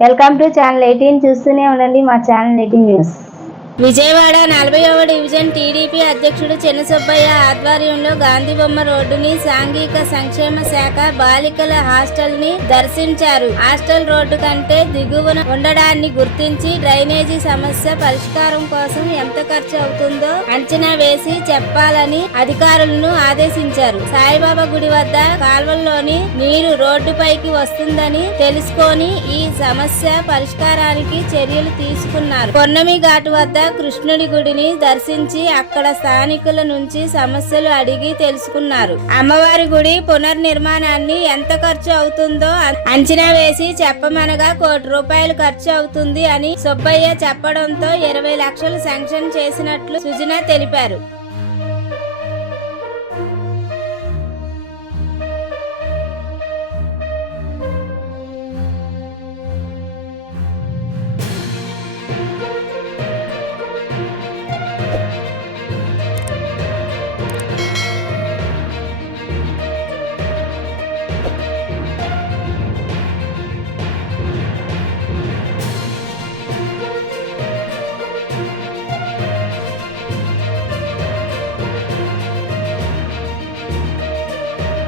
Welcome to channel 18 చూస్తూనే ఉండండి మా ఛానల్ 18 న్యూస్. విజయవాడ 40వ డివిజన్ టీడీపీ అధ్యక్షుడు చిన్నసుబ్బయ్య ఆధ్వర్యంలో గాంధీ బొమ్మ రోడ్డుని సాంఘిక సంక్షేమ శాఖ బాలికల హాస్టల్ ని దర్శించారు. హాస్టల్ రోడ్డు కంటే దిగువన ఉండడాన్ని గుర్తించి డ్రైనేజీ సమస్య పరిష్కారం కోసం ఎంత ఖర్చు అవుతుందో అంచనా వేసి చెప్పాలని అధికారులను ఆదేశించారు. సాయిబాబా గుడి వద్ద కాల్వల్లోని నీరు రోడ్డుపైకి వస్తుందని తెలుసుకొని ఈ సమస్య పరిష్కారానికి చర్యలు తీసుకున్నారు. పొన్నమి ఘాటు వద్ద కృష్ణుడి గుడిని దర్శించి అక్కడ స్థానికుల నుంచి సమస్యలు అడిగి తెలుసుకున్నారు. అమ్మవారి గుడి పునర్నిర్మాణాన్ని ఎంత ఖర్చు అవుతుందో అంచనా వేసి చెప్పమనగా ₹1 కోటి ఖర్చు అవుతుంది అని సుబ్బయ్య చెప్పడంతో 20 లక్షలు శాంక్షన్ చేసినట్లు సుజన తెలిపారు.